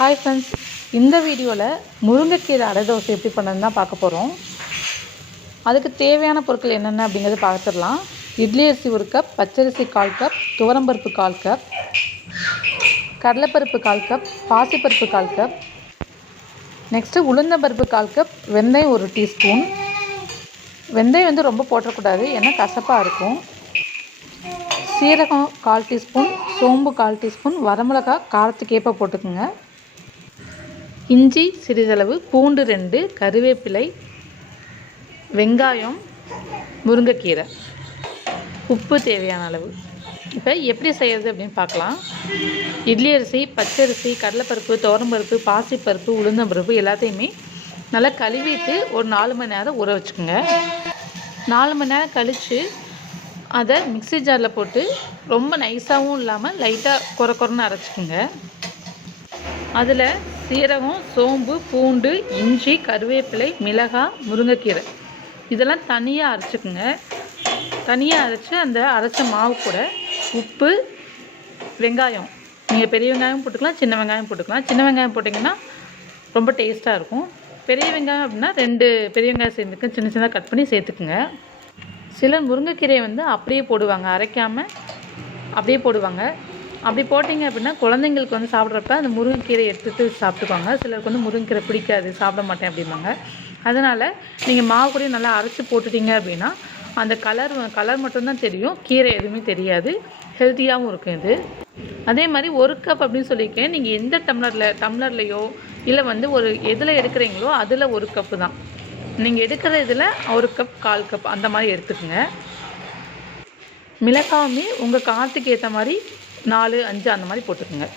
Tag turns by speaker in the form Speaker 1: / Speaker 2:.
Speaker 1: Hi friends இந்த வீடியோவில் முருங்கைக்கீரை அடை தோசை எப்படி பண்ணுறதுன்னு தான் பார்க்க போகிறோம் அதுக்கு தேவையான பொருட்கள் என்னென்ன அப்படிங்கிறத பார்த்துடலாம். இட்லி அரிசி ஒரு கப் பச்சரிசி கால் கப் துவரம்பருப்பு கால் கப் கடலைப்பருப்பு கால் கப் பாசிப்பருப்பு கால் கப் நெக்ஸ்ட்டு உளுந்தம்பருப்பு கால் கப் வெந்தயம் ஒரு டீஸ்பூன். வெந்தயம் வந்து ரொம்ப போட்டக்கூடாது ஏன்னா கசப்பாக இருக்கும். சீரகம் கால் டீஸ்பூன் சோம்பு கால் டீஸ்பூன் வரமிளகா காரத்துக்கு ஏற்ப போட்டுக்கோங்க. இஞ்சி சிறிதளவு பூண்டு ரெண்டு கருவேப்பிலை வெங்காயம் முருங்கைக்கீரை. உப்பு தேவையான அளவு. இப்போ எப்படி செய்கிறது அப்படின்னு பார்க்கலாம். இட்லி அரிசி பச்சரிசி கடலைப்பருப்பு துவரம்பருப்பு பாசிப்பருப்பு உளுந்தம்பருப்பு எல்லாத்தையுமே நல்லா கழுவிட்டு ஒரு நாலு மணி நேரம் ஊற வச்சுக்கோங்க. நாலு மணி நேரம் கழித்து அதை மிக்ஸி ஜாரில் போட்டு ரொம்ப நைஸாகவும் இல்லாமல் லைட்டாக குறை குறைன்னு அரைச்சிக்கோங்க. அதில் சீரகம் சோம்பு பூண்டு இஞ்சி கருவேப்பிலை மிளகாய் முருங்கைக்கீரை. இதெல்லாம் தனியாக அரைச்சிக்கோங்க. தனியாக அரைச்சி அந்த அரைச்ச மாவு கூட உப்பு வெங்காயம். நீங்கள் பெரிய வெங்காயம் போட்டுக்கலாம் சின்ன வெங்காயம் போட்டுக்கலாம். சின்ன வெங்காயம் போட்டிங்கன்னா ரொம்ப டேஸ்ட்டாக இருக்கும். பெரிய வெங்காயம் அப்படின்னா ரெண்டு பெரிய வெங்காயம் சேர்ந்துக்க சின்ன சின்னதாக கட் பண்ணி சேர்த்துக்குங்க. சிலர் முருங்கைக்கீரையை வந்து அப்படியே போடுவாங்க அரைக்காமல் அப்படியே போடுவாங்க. அப்படி போட்டிங்க அப்படின்னா குழந்தைங்களுக்கு வந்து சாப்பிட்றப்ப அந்த முருங்கைக்கீரை எடுத்துகிட்டு சாப்பிட்டுக்குவாங்க சிலருக்கு வந்து முருங்கைக்கீரை பிடிக்காது சாப்பிட மாட்டேன் அப்படிம்பாங்க. அதனால் நீங்கள் மாவு கூட நல்லா அரைச்சி போட்டுட்டீங்க அப்படின்னா அந்த கலர் கலர் மட்டும்தான் தெரியும் கீரை எதுவுமே தெரியாது. ஹெல்த்தியாகவும் இருக்கும் இது. அதே மாதிரி ஒரு கப் அப்படின்னு சொல்லியிருக்கேன். நீங்கள் எந்த டம்ளரில் டம்ளர்லையோ இல்லை வந்து ஒரு எதில் எடுக்கிறீங்களோ அதில் ஒரு கப்பு தான். நீங்கள் எடுக்கிற இதில் ஒரு கப் கால் கப் அந்த மாதிரி எடுத்துக்கோங்க. மிளகாவுமே உங்கள் காற்றுக்கு ஏற்ற மாதிரி நாலு அஞ்சு அந்த மாதிரி போட்டுக்கோங்க.